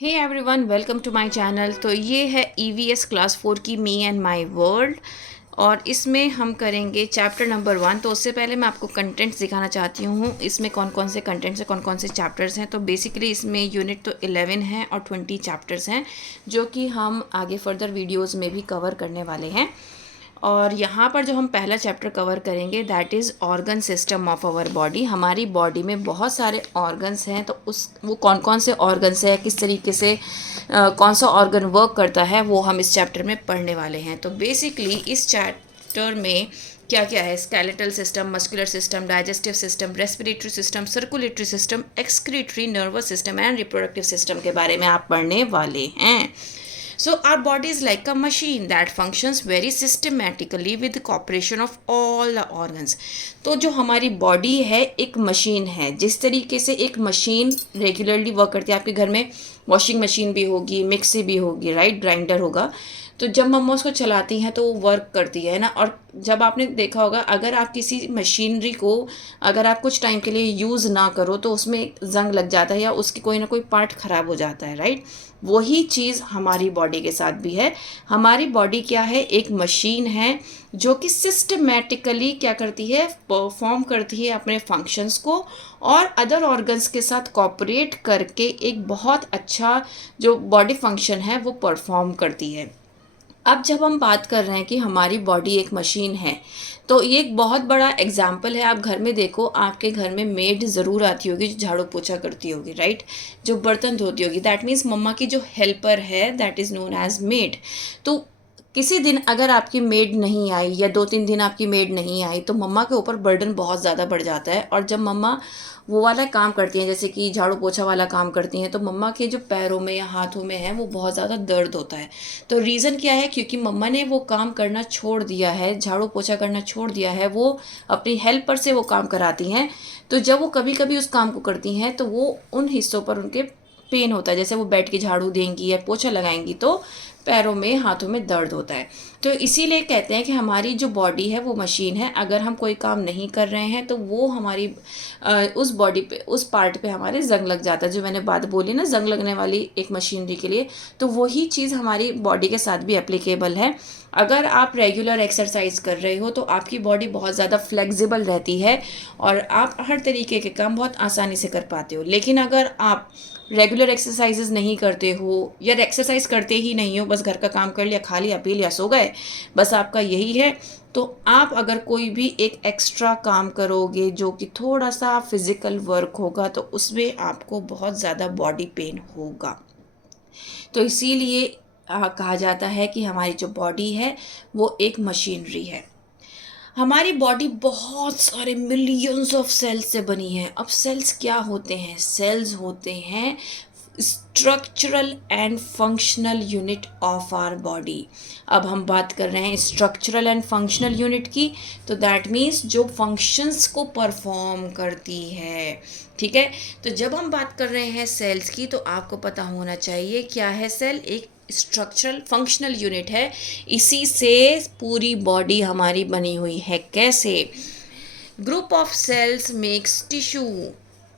Hey everyone, welcome to my channel. तो ये है ईवीएस क्लास 4 की मी एंड माय वर्ल्ड और इसमें हम करेंगे चैप्टर नंबर 1। तो उससे पहले मैं आपको कंटेंट्स दिखाना चाहती हूँ इसमें कौन कौन से कंटेंट्स हैं, कौन कौन से चैप्टर्स हैं। तो बेसिकली इसमें यूनिट तो 11 है और 20 चैप्टर्स हैं जो कि हम आगे फर्दर वीडियोज़ में भी कवर करने वाले हैं। और यहाँ पर जो हम पहला चैप्टर कवर करेंगे that is organ system of our body. हमारी बॉडी में बहुत सारे ऑर्गन्स हैं, तो उस वो कौन कौन से ऑर्गन्स हैं, किस तरीके से कौन सा ऑर्गन वर्क करता है, वो हम इस चैप्टर में पढ़ने वाले हैं। तो बेसिकली इस चैप्टर में क्या क्या है, skeletal system, muscular system, digestive system, respiratory system, circulatory system, excretory nervous system and reproductive system के बारे में आप पढ़ने वाले हैं। So our body is like a machine that functions very systematically with the cooperation of all the organs. तो जो हमारी बॉडी है एक मशीन है। जिस तरीके से एक मशीन रेगुलरली वर्क करती है, आपके घर में वॉशिंग मशीन भी होगी, मिक्सी भी होगी, राइट, ग्राइंडर होगा, तो जब मम्मा उसको चलाती हैं तो वो वर्क करती है ना। और जब आपने देखा होगा, अगर आप किसी मशीनरी को अगर आप कुछ टाइम के लिए यूज़ ना करो तो उसमें जंग लग जाता है या उसकी कोई ना कोई पार्ट ख़राब हो जाता है, राइट। वही चीज़ हमारी बॉडी के साथ भी है। हमारी बॉडी क्या है, एक मशीन है जो कि सिस्टमेटिकली क्या करती है, परफॉर्म करती है अपने फंक्शंस को और अदर ऑर्गन्स के साथ कोऑपरेट करके एक बहुत अच्छा जो बॉडी फंक्शन है वो परफॉर्म करती है। अब जब हम बात कर रहे हैं कि हमारी बॉडी एक मशीन है, तो ये एक बहुत बड़ा एग्जाम्पल है। आप घर में देखो, आपके घर में मेड ज़रूर आती होगी जो झाड़ू पोछा करती होगी, राइट, जो बर्तन धोती होगी। दैट मीन्स मम्मा की जो हेल्पर है that is known as maid. तो किसी दिन अगर आपकी मेड नहीं आई या 2-3 दिन आपकी मेड नहीं आई तो मम्मा के ऊपर बर्डन बहुत ज़्यादा बढ़ जाता है। और जब मम्मा वो वाला काम करती हैं, जैसे कि झाड़ू पोछा वाला काम करती हैं, तो मम्मा के जो पैरों में या हाथों में है वो बहुत ज़्यादा दर्द होता है। तो रीज़न क्या है, क्योंकि मम्मा ने वो काम करना छोड़ दिया है, झाड़ू पोछा करना छोड़ दिया है, वो अपनी हेल्पर से वो काम कराती हैं। तो जब वो कभी कभी उस काम को करती हैं तो वो उन हिस्सों पर उनके पेन होता है, जैसे वो बैठ के झाड़ू देंगी या पोछा लगाएंगी तो पैरों में हाथों में दर्द होता है। तो इसीलिए कहते हैं कि हमारी जो बॉडी है वो मशीन है। अगर हम कोई काम नहीं कर रहे हैं तो वो हमारी उस बॉडी पे, उस पार्ट पे हमारे जंग लग जाता है। जो मैंने बात बोली ना, जंग लगने वाली एक मशीनरी के लिए, तो वही चीज़ हमारी बॉडी के साथ भी एप्लीकेबल है। अगर आप रेगुलर एक्सरसाइज कर रहे हो तो आपकी बॉडी बहुत ज़्यादा फ्लेक्सिबल रहती है और आप हर तरीके के काम बहुत आसानी से कर पाते हो। लेकिन अगर आप रेगुलर एक्सरसाइजेज नहीं करते हो या एक्सरसाइज करते ही नहीं हो, बस घर का काम कर लिया, खा लिया, पी लिया, सो गए, बस आपका यही है, तो आप अगर कोई भी एक एक्स्ट्रा काम करोगे जो कि थोड़ा सा फिजिकल वर्क होगा तो उसमें आपको बहुत ज़्यादा बॉडी पेन होगा। तो इसीलिए कहा जाता है कि हमारी जो बॉडी है वो एक मशीनरी है। हमारी बॉडी बहुत सारे मिलियंस ऑफ सेल्स से बनी है। अब सेल्स क्या होते हैं, सेल्स होते हैं structural and functional unit of our body. अब हम बात कर रहे हैं स्ट्रक्चरल एंड फंक्शनल यूनिट की, तो दैट मीन्स जो फंक्शंस को परफॉर्म करती है, ठीक है। तो जब हम बात कर रहे हैं सेल्स की तो आपको पता होना चाहिए क्या है सेल, एक स्ट्रक्चरल फंक्शनल यूनिट है। इसी से पूरी बॉडी हमारी बनी हुई है। कैसे? Group of cells makes tissue.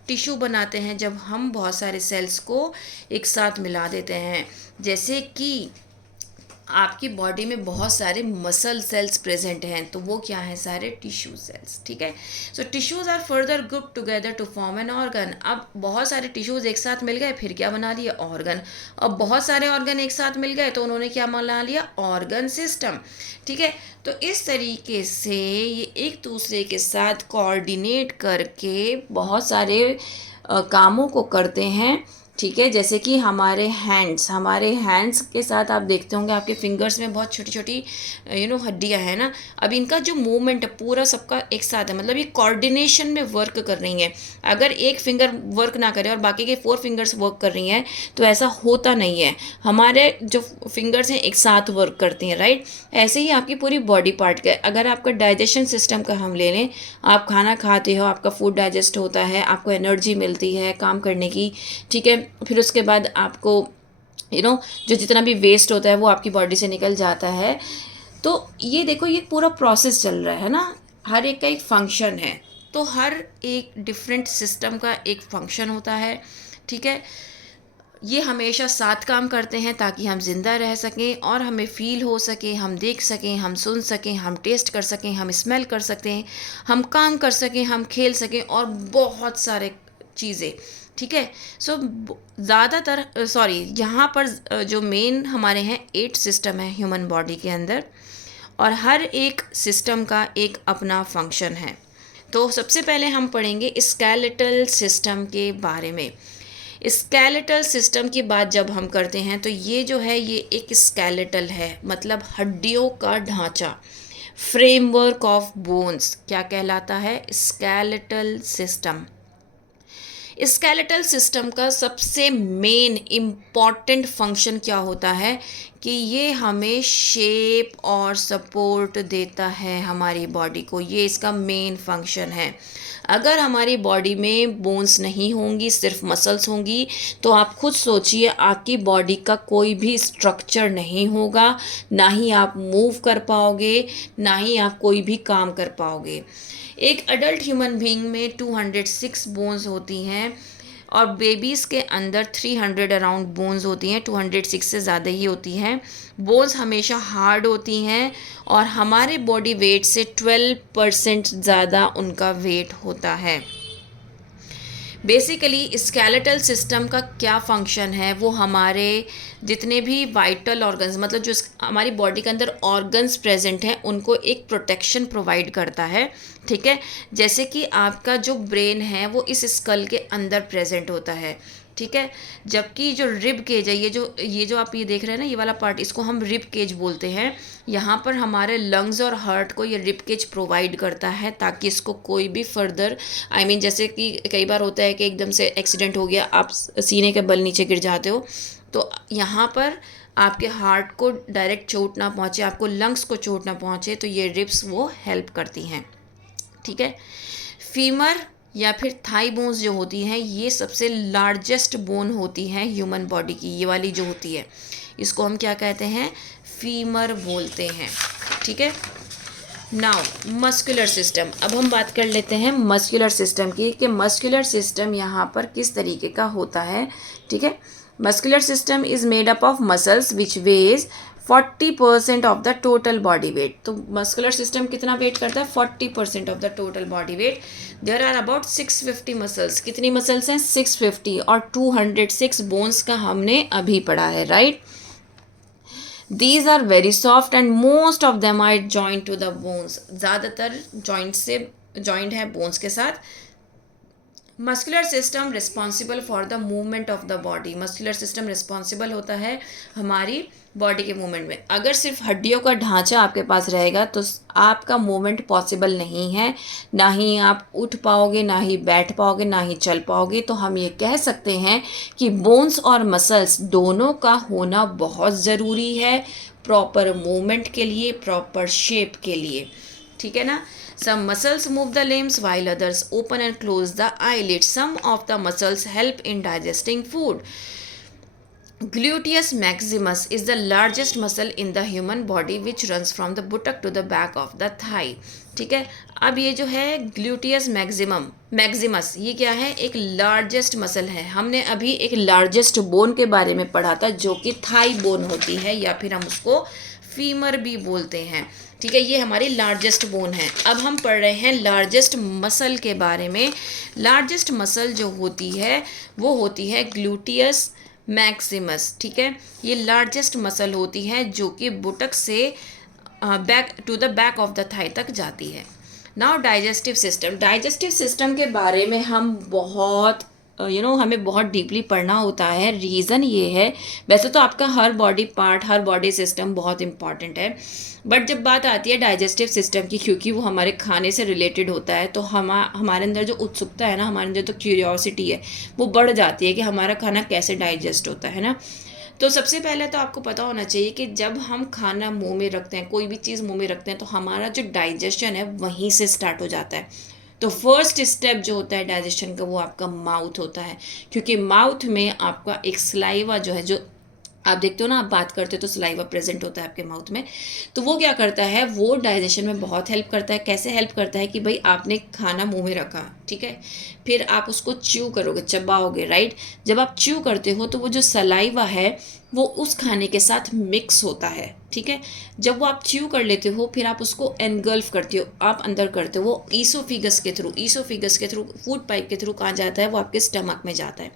Tissue बनाते हैं जब हम बहुत सारे सेल्स को एक साथ मिला देते हैं। जैसे कि आपकी बॉडी में बहुत सारे मसल सेल्स प्रेजेंट हैं, तो वो क्या है, सारे टिश्यू सेल्स, ठीक है। So tissues are further group together to form an organ. अब बहुत सारे टिश्यूज एक साथ मिल गए, फिर क्या बना लिया, ऑर्गन। अब बहुत सारे ऑर्गन एक साथ मिल गए तो उन्होंने क्या बना लिया, ऑर्गन सिस्टम, ठीक है। तो इस तरीके से ये एक दूसरे के साथ कोऑर्डिनेट करके बहुत सारे कामों को करते हैं, ठीक है। जैसे कि हमारे हैंड्स के साथ आप देखते होंगे आपके फिंगर्स में बहुत छोटी छोटी हड्डियां हैं ना। अब इनका जो मूवमेंट है पूरा सबका एक साथ है, मतलब ये कोऑर्डिनेशन में वर्क कर रही हैं। अगर एक फिंगर वर्क ना करे और बाकी के 4 फिंगर्स वर्क कर रही हैं तो ऐसा होता नहीं है। हमारे जो फिंगर्स हैं एक साथ वर्क करती हैं, राइट। ऐसे ही आपकी पूरी बॉडी पार्ट का, अगर आपका डाइजेशन सिस्टम का हम ले लें, आप खाना खाते हो, आपका फूड डाइजेस्ट होता है, आपको एनर्जी मिलती है काम करने की, ठीक है। फिर उसके बाद आपको जो जितना भी वेस्ट होता है वो आपकी बॉडी से निकल जाता है। तो ये देखो, ये पूरा प्रोसेस चल रहा है ना, हर एक का एक फंक्शन है। तो हर एक डिफरेंट सिस्टम का एक फंक्शन होता है, ठीक है। ये हमेशा साथ काम करते हैं ताकि हम ज़िंदा रह सकें और हमें फ़ील हो सके, हम देख सकें, हम सुन सकें, हम टेस्ट कर सकें, हम स्मेल कर सकें, हम काम कर सकें, हम खेल सकें और बहुत सारे चीज़ें। ठीक है। सो ज़्यादातर यहाँ पर जो मेन हमारे हैं 8 सिस्टम है ह्यूमन बॉडी के अंदर, और हर एक सिस्टम का एक अपना फंक्शन है। तो सबसे पहले हम पढ़ेंगे स्केलेटल सिस्टम के बारे में। स्केलेटल सिस्टम की बात जब हम करते हैं तो ये जो है ये एक स्केलेटल है, मतलब हड्डियों का ढांचा, फ्रेमवर्क ऑफ बोन्स क्या कहलाता है? Skeletal system. स्केलेटल सिस्टम का सबसे मेन इम्पॉर्टेंट फंक्शन क्या होता है कि ये हमें शेप और सपोर्ट देता है हमारी बॉडी को, ये इसका मेन फंक्शन है। अगर हमारी बॉडी में बोन्स नहीं होंगी, सिर्फ मसल्स होंगी, तो आप खुद सोचिए आपकी बॉडी का कोई भी स्ट्रक्चर नहीं होगा, ना ही आप मूव कर पाओगे, ना ही आप कोई भी काम कर पाओगे। एक अडल्ट ह्यूमन बीइंग में 206 बोन्स होती हैं और बेबीज़ के अंदर 300 अराउंड बोन्स होती हैं, 206 से ज़्यादा ही होती हैं। बोन्स हमेशा हार्ड होती हैं और हमारे बॉडी वेट से 12% ज़्यादा उनका वेट होता है। बेसिकली स्केलेटल सिस्टम का क्या फंक्शन है, वो हमारे जितने भी वाइटल ऑर्गन्स, मतलब जो हमारी बॉडी के अंदर ऑर्गन्स प्रेजेंट हैं, उनको एक प्रोटेक्शन प्रोवाइड करता है। ठीक है। जैसे कि आपका जो ब्रेन है वो इस स्कल के अंदर प्रेजेंट होता है। ठीक है। जबकि जो रिब केज है, ये जो आप ये देख रहे हैं ना, ये वाला पार्ट, इसको हम रिब केज बोलते हैं। यहाँ पर हमारे लंग्स और हार्ट को ये रिब केज प्रोवाइड करता है ताकि इसको कोई भी फर्दर जैसे कि कई बार होता है कि एकदम से एक्सीडेंट हो गया, आप सीने के बल नीचे गिर जाते हो, तो यहाँ पर आपके हार्ट को डायरेक्ट चोट ना पहुँचे, आपको लंग्स को चोट ना पहुँचे, तो ये रिब्स वो हेल्प करती हैं। ठीक है। फीमर या फिर थाई बोन्स जो होती हैं, ये सबसे लार्जेस्ट बोन होती हैं ह्यूमन बॉडी की। ये वाली जो होती है इसको हम क्या कहते हैं? फीमर बोलते हैं। ठीक है। नाउ मस्कुलर सिस्टम, अब हम बात कर लेते हैं मस्कुलर सिस्टम की कि मस्कुलर सिस्टम यहाँ पर किस तरीके का होता है। ठीक है। Muscular system is made up of muscles which weighs 40% of the total body weight. तो मस्कुलर सिस्टम कितना वेट करता है? 40% of the total body weight. There are about 650 muscles. कितनी मसल्स हैं? 650, और 206 बोन्स का हमने अभी पढ़ा है, right. These are very soft and most of them are joined to the bones. ज़्यादातर जॉइंट है बोन्स के साथ। Muscular system responsible for the movement of the body. Muscular system responsible होता है हमारी बॉडी के मूवमेंट में। अगर सिर्फ हड्डियों का ढांचा आपके पास रहेगा तो आपका मूवमेंट पॉसिबल नहीं है, ना ही आप उठ पाओगे, ना ही बैठ पाओगे, ना ही चल पाओगे। तो हम ये कह सकते हैं कि बोन्स और मसल्स दोनों का होना बहुत ज़रूरी है प्रॉपर मूवमेंट के लिए, प्रॉपर शेप के लिए। ठीक है ना। Some muscles move the limbs while others open and close the eyelids. Some of the muscles help in digesting food. Gluteus maximus is the largest muscle in the human body which runs from the buttock to the back of the thigh. ठीक है। अब ये जो है gluteus Maximus, ये क्या है? एक लार्जेस्ट मसल है। हमने अभी एक लार्जेस्ट बोन के बारे में पढ़ा था जो कि थाई बोन होती है, या फिर हम उसको फीमर भी बोलते हैं। ठीक है। ये हमारी लार्जेस्ट बोन है। अब हम पढ़ रहे हैं लार्जेस्ट मसल के बारे में। लार्जेस्ट मसल जो होती है वो होती है ग्लूटियस मैक्सिमस। ठीक है। ये लार्जेस्ट मसल होती है जो कि बुटक से back to the back of the thigh तक जाती है। Now digestive system. Digestive system के बारे में हम बहुत हमें बहुत डीपली पढ़ना होता है। रीज़न ये है, वैसे तो आपका हर बॉडी पार्ट, हर बॉडी सिस्टम बहुत इंपॉर्टेंट है, बट जब बात आती है डाइजेस्टिव सिस्टम की, क्योंकि वो हमारे खाने से रिलेटेड होता है, तो हमारे अंदर जो उत्सुकता है ना, हमारे अंदर जो क्यूरियोसिटी है वो बढ़ जाती है कि हमारा खाना कैसे डाइजेस्ट होता है ना। तो सबसे पहले तो आपको पता होना चाहिए कि जब हम खाना मुंह में रखते हैं, कोई भी चीज़ मुंह में रखते हैं, तो हमारा जो डाइजेशन है वहीं से स्टार्ट हो जाता है। तो फर्स्ट स्टेप जो होता है डाइजेशन का वो आपका माउथ होता है, क्योंकि माउथ में आपका एक सलाइवा जो है, जो आप देखते हो ना, आप बात करते हो तो सलाइवा प्रेजेंट होता है आपके माउथ में, तो वो क्या करता है, वो डाइजेशन में बहुत हेल्प करता है। कैसे हेल्प करता है कि भाई आपने खाना मुंह में रखा, ठीक है, फिर आप उसको च्यू करोगे, चबाओगे, राइट। जब आप च्यू करते हो तो वो जो सलाइवा है वो उस खाने के साथ मिक्स होता है, ठीक है। जब वो आप च्यू कर लेते हो फिर आप उसको एनगल्फ करते हो, आप अंदर करते हो, वो ईसोफिगस के थ्रू फूड पाइप के थ्रू कहाँ जाता है, वो आपके स्टमक में जाता है।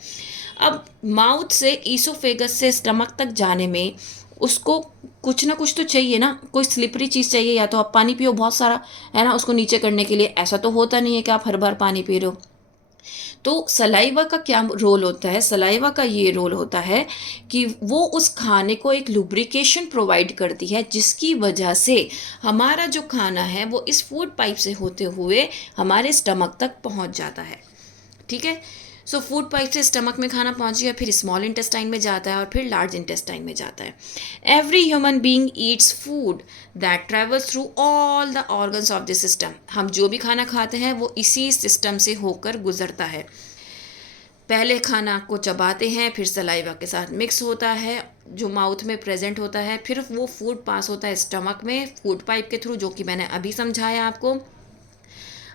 अब माउथ से ईसोफेगस से स्टमक तक जाने में उसको कुछ ना कुछ तो चाहिए ना, कोई स्लिपरी चीज़ चाहिए, या तो आप पानी पियो बहुत सारा, है ना, उसको नीचे करने के लिए। ऐसा तो होता नहीं है कि आप हर बार पानी पी रहे हो। तो सलाइवा का क्या रोल होता है, सलाइवा का ये रोल होता है कि वो उस खाने को एक लुब्रिकेशन प्रोवाइड करती है, जिसकी वजह से हमारा जो खाना है वो इस फूड पाइप से होते हुए हमारे स्टमक तक पहुंच जाता है, ठीक है। सो फूड पाइप से स्टमक में खाना पहुंच गया, फिर स्मॉल इंटेस्टाइन में जाता है और फिर लार्ज इंटेस्टाइन में जाता है। Every human being Yeats food that travels through all the organs of the system. हम जो भी खाना खाते हैं वो इसी सिस्टम से होकर गुजरता है। पहले खाना को चबाते हैं, फिर सलाइवा के साथ मिक्स होता है जो माउथ में प्रेजेंट होता है, फिर वो फूड पास होता है स्टमक में फूड पाइप के थ्रू, जो कि मैंने अभी समझाया आपको।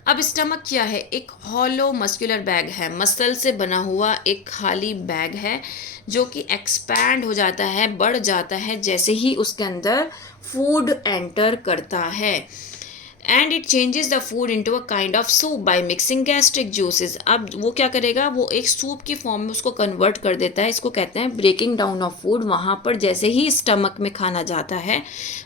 अब स्टमक क्या है, एक हॉलो मस्कुलर बैग है, मसल से बना हुआ एक खाली बैग है जो कि एक्सपैंड हो जाता है, बढ़ जाता है जैसे ही उसके अंदर फूड एंटर करता है। And it changes the food into a kind of soup by mixing gastric juices. अब वो क्या करेगा, वो एक सूप की फॉर्म में उसको कन्वर्ट कर देता है। इसको कहते हैं ब्रेकिंग डाउन ऑफ फूड। वहाँ पर जैसे ही स्टमक में खाना जाता है,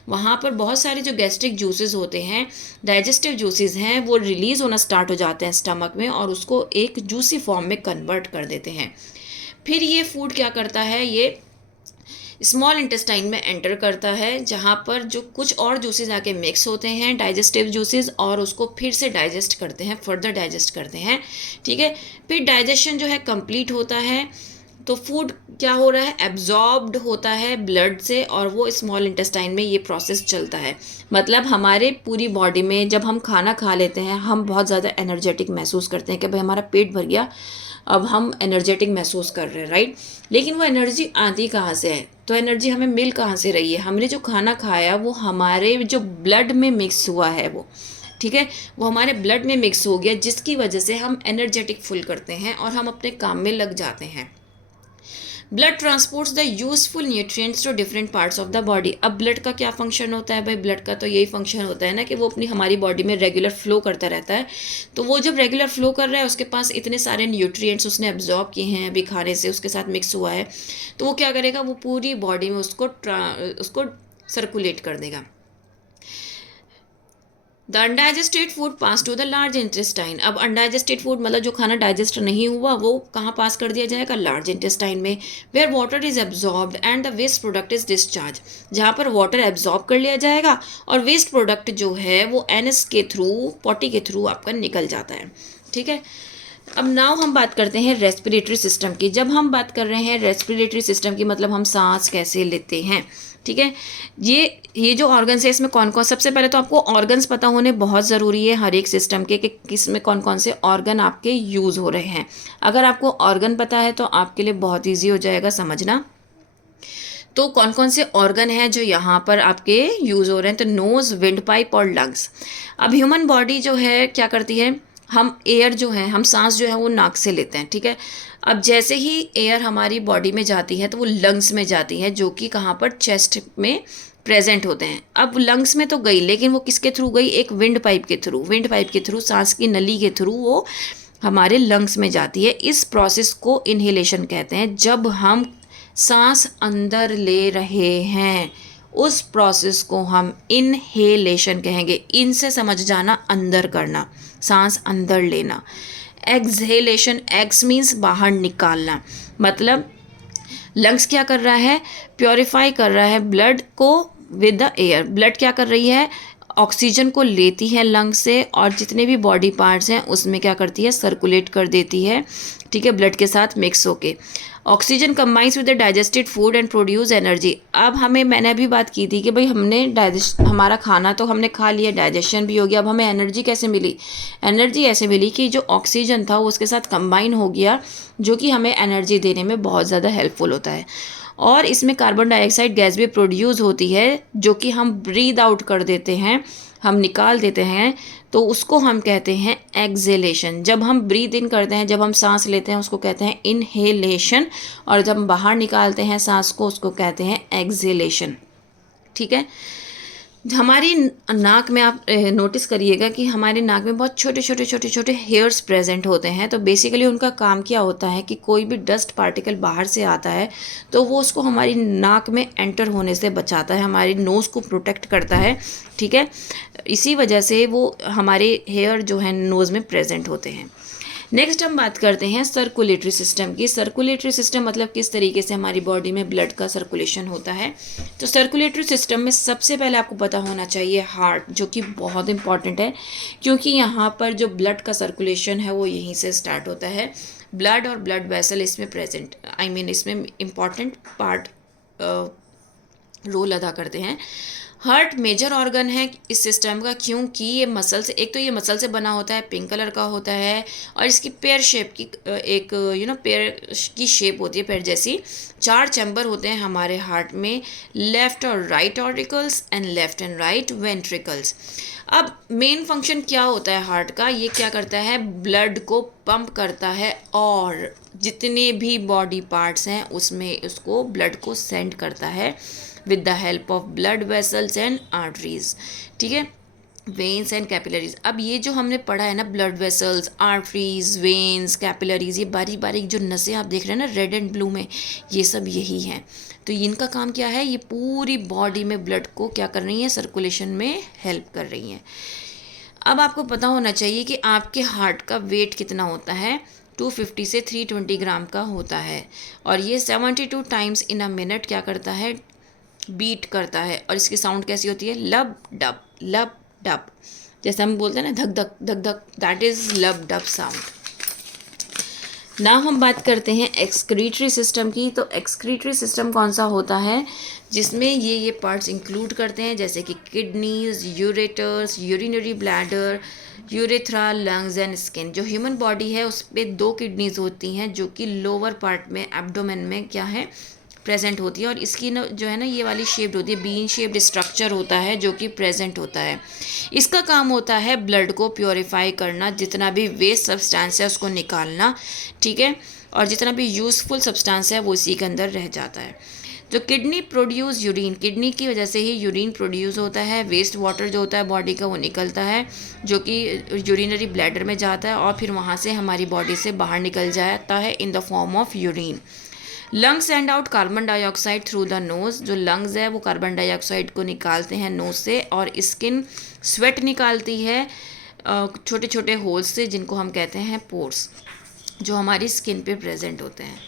वहाँ पर बहुत सारे जो गैस्ट्रिक जूसेस होते हैं, डाइजेस्टिव जूसेस हैं, वो रिलीज़ होना स्टार्ट हो जाते हैं स्टमक में और उसको एक जूसी फॉर्म में कन्वर्ट कर देते हैं। फिर ये फूड क्या करता है, ये स्मॉल इंटेस्टाइन में एंटर करता है, जहाँ पर जो कुछ और जूसेस आके मिक्स होते हैं, डाइजेस्टिव जूसेस, और उसको फिर से डाइजेस्ट करते हैं, फर्दर डाइजेस्ट करते हैं, ठीक है। फिर डाइजेशन जो है कंप्लीट होता है, तो फूड क्या हो रहा है, एब्जॉर्ब्ड होता है ब्लड से, और वो स्मॉल इंटेस्टाइन में ये प्रोसेस चलता है। मतलब हमारे पूरी बॉडी में जब हम खाना खा लेते हैं, हम बहुत ज़्यादा एनर्जेटिक महसूस करते हैं कि भाई हमारा पेट भर गया, अब हम एनर्जेटिक महसूस कर रहे हैं, राइट। लेकिन वो एनर्जी आती कहाँ से है, तो एनर्जी हमें मिल कहाँ से रही है, हमने जो खाना खाया वो हमारे जो ब्लड में मिक्स हुआ है, वो ठीक है, वो हमारे ब्लड में मिक्स हो गया, जिसकी वजह से हम एनर्जेटिक फील करते हैं और हम अपने काम में लग जाते हैं। Blood transports the useful nutrients to different parts of the body. अब ब्लड का क्या फंक्शन होता है भाई, ब्लड का तो यही फंक्शन होता है ना कि वो अपनी हमारी बॉडी में रेगुलर फ्लो करता रहता है। तो वो जब रेगुलर फ्लो कर रहा है, उसके पास इतने सारे न्यूट्रिएंट्स उसने एब्जॉर्ब किए हैं अभी खाने से, उसके साथ मिक्स हुआ है, तो वो क्या करेगा, वो पूरी बॉडी में उसको सर्कुलेट कर देगा। The undigested food pass to the large intestine. अब अनडाइजेस्टेड फूड मतलब जो खाना डाइजेस्ट नहीं हुआ, वो कहाँ पास कर दिया जाएगा, लार्ज इंटेस्टाइन में, where water is absorbed and the waste product is discharge. जहाँ पर वाटर एब्जॉर्ब कर लिया जाएगा और वेस्ट प्रोडक्ट जो है वो एनएस के थ्रू, पॉटी के थ्रू आपका निकल जाता है, ठीक है। अब नाउ हम बात करते हैं रेस्पिरेटरी सिस्टम की। जब हम बात कर रहे हैं रेस्पिरेटरी सिस्टम की, मतलब हम सांस कैसे लेते हैं, ठीक है। ये जो ऑर्गन्स है, इसमें कौन कौन, सबसे पहले तो आपको ऑर्गन्स पता होने बहुत ज़रूरी है हर एक सिस्टम के, कि किस में कौन कौन से ऑर्गन आपके यूज़ हो रहे हैं। अगर आपको ऑर्गन पता है तो आपके लिए बहुत ईजी हो जाएगा समझना। तो कौन कौन से ऑर्गन हैं जो यहाँ पर आपके यूज़ हो रहे हैं, तो नोज़, विंड पाइप और लंग्स। अब ह्यूमन बॉडी जो है क्या करती है, हम एयर जो है, हम सांस जो है वो नाक से लेते हैं, ठीक है। अब जैसे ही एयर हमारी बॉडी में जाती है तो वो लंग्स में जाती है, जो कि कहाँ पर, चेस्ट में प्रेजेंट होते हैं। अब लंग्स में तो गई, लेकिन वो किसके थ्रू गई, एक विंड पाइप के थ्रू, विंड पाइप के थ्रू, सांस की नली के थ्रू वो हमारे लंग्स में जाती है। इस प्रोसेस को इन्हेलेशन कहते हैं। जब हम सांस अंदर ले रहे हैं, उस प्रोसेस को हम इनहेलेशन कहेंगे। इन से समझ जाना, अंदर करना, सांस अंदर लेना। एक्सहेलेशन, एक्स मीन्स बाहर निकालना, मतलब लंग्स क्या कर रहा है, प्योरीफाई कर रहा है ब्लड को विद द एयर। ब्लड क्या कर रही है, ऑक्सीजन को लेती है लंग से और जितने भी बॉडी पार्ट्स हैं उसमें क्या करती है, सर्कुलेट कर देती है, ठीक है, ब्लड के साथ मिक्स होके। Oxygen combines with the digested food and produce energy. अब मैंने अभी बात की थी कि भाई हमारा खाना तो हमने खा लिया, डाइजेशन भी हो गया, अब हमें एनर्जी कैसे मिली, एनर्जी ऐसे मिली कि जो ऑक्सीजन था वो उसके साथ कंबाइन हो गया, जो कि हमें एनर्जी देने में बहुत ज़्यादा हेल्पफुल होता है। और इसमें कार्बन डाइऑक्साइड गैस भी प्रोड्यूस होती है जो कि हम ब्रीद आउट कर देते हैं, हम निकाल देते हैं, तो उसको हम कहते हैं एक्सेलेशन। जब हम ब्रीद इन करते हैं, जब हम सांस लेते हैं उसको कहते हैं इनहेलेशन, और जब हम बाहर निकालते हैं सांस को उसको कहते हैं एक्सेलेशन। ठीक है। हमारी नाक में आप नोटिस करिएगा कि हमारे नाक में बहुत छोटे छोटे छोटे छोटे हेयर्स प्रेजेंट होते हैं। तो बेसिकली उनका काम क्या होता है कि कोई भी डस्ट पार्टिकल बाहर से आता है तो वो उसको हमारी नाक में एंटर होने से बचाता है, हमारी नोज़ को प्रोटेक्ट करता है। ठीक है, इसी वजह से वो हमारे हेयर जो है नोज़ में प्रेजेंट होते हैं। नेक्स्ट हम बात करते हैं सर्कुलेटरी सिस्टम की। सर्कुलेटरी सिस्टम मतलब किस तरीके से हमारी बॉडी में ब्लड का सर्कुलेशन होता है। तो सर्कुलेटरी सिस्टम में सबसे पहले आपको पता होना चाहिए हार्ट, जो कि बहुत इंपॉर्टेंट है क्योंकि यहाँ पर जो ब्लड का सर्कुलेशन है वो यहीं से स्टार्ट होता है। ब्लड और ब्लड वेसल इसमें प्रेजेंट इसमें इम्पॉर्टेंट पार्ट रोल अदा करते हैं। हार्ट मेजर ऑर्गन है इस सिस्टम का क्योंकि ये मसल से, एक तो ये मसल से बना होता है, पिंक कलर का होता है, और इसकी पेयर शेप की एक पेयर की शेप होती है, पेयर जैसी। 4 चैम्बर होते हैं हमारे हार्ट में, लेफ्ट और right auricles and left and right ventricles. अब मेन फंक्शन क्या होता है हार्ट का, ये क्या करता है, ब्लड को पंप करता है और जितने भी बॉडी पार्ट्स हैं उसमें उसको ब्लड को सेंड करता है with the help of blood vessels and arteries। ठीक है, वेन्स एंड कैपिलरीज। अब ये जो हमने पढ़ा है ना, blood vessels, arteries, veins, capillaries, ये बारीक बारीक जो नसें आप देख रहे हैं ना रेड एंड ब्लू में, ये सब यही हैं। तो इनका काम क्या है, ये पूरी बॉडी में ब्लड को क्या कर रही हैं, सर्कुलेशन में हेल्प कर रही हैं। अब आपको पता होना चाहिए कि आपके हार्ट का वेट कितना होता है, 250 से 320 ग्राम का होता है, और ये 72 टाइम्स इन अ मिनट क्या करता है, बीट करता है। और इसकी साउंड कैसी होती है, लब डब लब डब, जैसे हम बोलते हैं ना धक धक धक धक, दैट इज लब डब साउंड। ना हम बात करते हैं एक्सक्रीटरी सिस्टम की। तो एक्सक्रीटरी सिस्टम कौन सा होता है, जिसमें ये पार्ट्स इंक्लूड करते हैं, जैसे कि kidneys, ureters, urinary bladder, urethra, lungs and skin. जो ह्यूमन बॉडी है उस पर 2 किडनीज होती हैं जो कि लोअर पार्ट में एब्डोमेन में क्या है, प्रेजेंट होती है, और इसकी जो है ना ये वाली शेप्ड होती है, बीन शेप्ड स्ट्रक्चर होता है जो कि प्रेजेंट होता है। इसका काम होता है ब्लड को प्योरीफाई करना, जितना भी वेस्ट सब्सटेंस है उसको निकालना। ठीक है, और जितना भी यूज़फुल सब्सटेंस है वो इसी के अंदर रह जाता है। जो किडनी प्रोड्यूस यूरिन, किडनी की वजह से ही यूरिन प्रोड्यूस होता है, वेस्ट वाटर जो होता है बॉडी का वो निकलता है, जो कि यूरिनरी ब्लैडर में जाता है और फिर वहाँ से हमारी बॉडी से बाहर निकल जाता है in the form of urine. Lungs send out carbon dioxide through the nose. जो लंग्स है वो कार्बन डाइऑक्साइड को निकालते हैं नोज़ से, और स्किन स्वेट निकालती है छोटे छोटे होल्स से, जिनको हम कहते हैं पोर्स, जो हमारी स्किन पे प्रेजेंट होते हैं।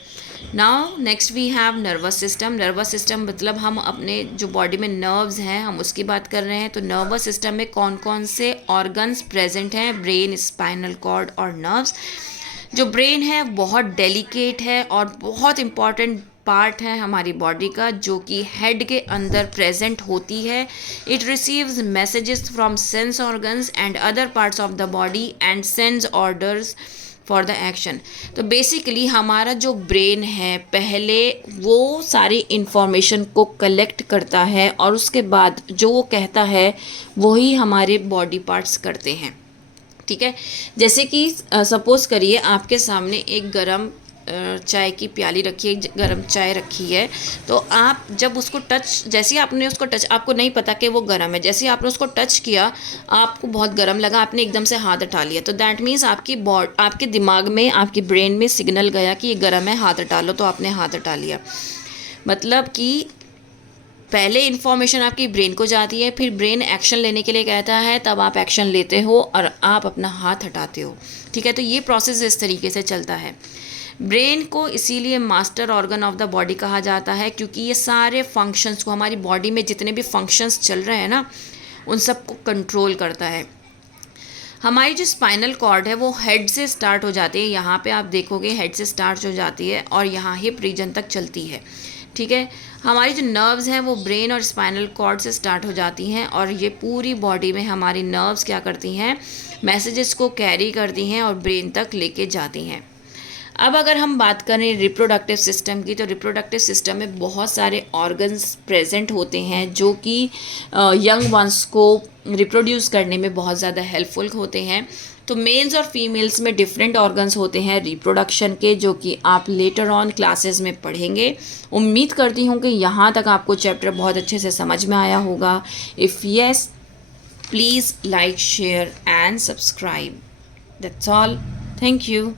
Now next we have nervous system. Nervous system मतलब हम अपने जो बॉडी में नर्व्स हैं हम उसकी बात कर रहे हैं। तो नर्वस सिस्टम में कौन कौन से ऑर्गन्स प्रेजेंट हैं, ब्रेन, स्पाइनल कॉर्ड और नर्व्स। जो ब्रेन है बहुत डेलिकेट है और बहुत इम्पॉर्टेंट पार्ट है हमारी बॉडी का, जो कि हेड के अंदर प्रेजेंट होती है। It receives messages from sense organs and other parts of the body and sends orders for the action. तो बेसिकली हमारा जो ब्रेन है पहले वो सारी इंफॉर्मेशन को कलेक्ट करता है और उसके बाद जो वो कहता है वही हमारे बॉडी पार्ट्स करते हैं। ठीक है, जैसे कि सपोज़ करिए आपके सामने एक गरम चाय की प्याली रखी है, गरम चाय रखी है, तो आप जब उसको टच, जैसे ही आपने उसको टच, आपको नहीं पता कि वो गरम है, जैसे ही आपने उसको टच किया आपको बहुत गरम लगा, आपने एकदम से हाथ हटा लिया, तो दैट मीन्स आपके दिमाग में, आपके ब्रेन में सिग्नल गया कि ये गरम है, हाथ हटा लो, तो आपने हाथ हटा लिया। मतलब कि पहले इन्फॉर्मेशन आपकी ब्रेन को जाती है, फिर ब्रेन एक्शन लेने के लिए कहता है, तब आप एक्शन लेते हो और आप अपना हाथ हटाते हो। ठीक है, तो ये प्रोसेस इस तरीके से चलता है। ब्रेन को इसीलिए master organ of the body कहा जाता है, क्योंकि ये सारे फंक्शंस को, हमारी बॉडी में जितने भी फंक्शंस चल रहे हैं ना, उन सब को कंट्रोल करता है। हमारी जो स्पाइनल कॉर्ड है वो हेड से स्टार्ट हो जाती है, यहाँ पे आप देखोगे हेड से स्टार्ट हो जाती है और यहाँ हिप रीजन तक चलती है। ठीक है, हमारी जो नर्व्स हैं वो ब्रेन और स्पाइनल कॉर्ड से स्टार्ट हो जाती हैं, और ये पूरी बॉडी में हमारी नर्व्स क्या करती हैं, मैसेजेस को कैरी करती हैं और ब्रेन तक लेके जाती हैं। अब अगर हम बात करें रिप्रोडक्टिव सिस्टम की, तो रिप्रोडक्टिव सिस्टम में बहुत सारे ऑर्गन्स प्रेजेंट होते हैं जो कि यंग वंस को रिप्रोड्यूस करने में बहुत ज़्यादा हेल्पफुल होते हैं। तो मेल्स और फीमेल्स में डिफरेंट ऑर्गन्स होते हैं रिप्रोडक्शन के, जो कि आप लेटर ऑन क्लासेस में पढ़ेंगे। उम्मीद करती हूँ कि यहाँ तक आपको चैप्टर बहुत अच्छे से समझ में आया होगा। If yes, please like, share and subscribe. That's all. Thank you.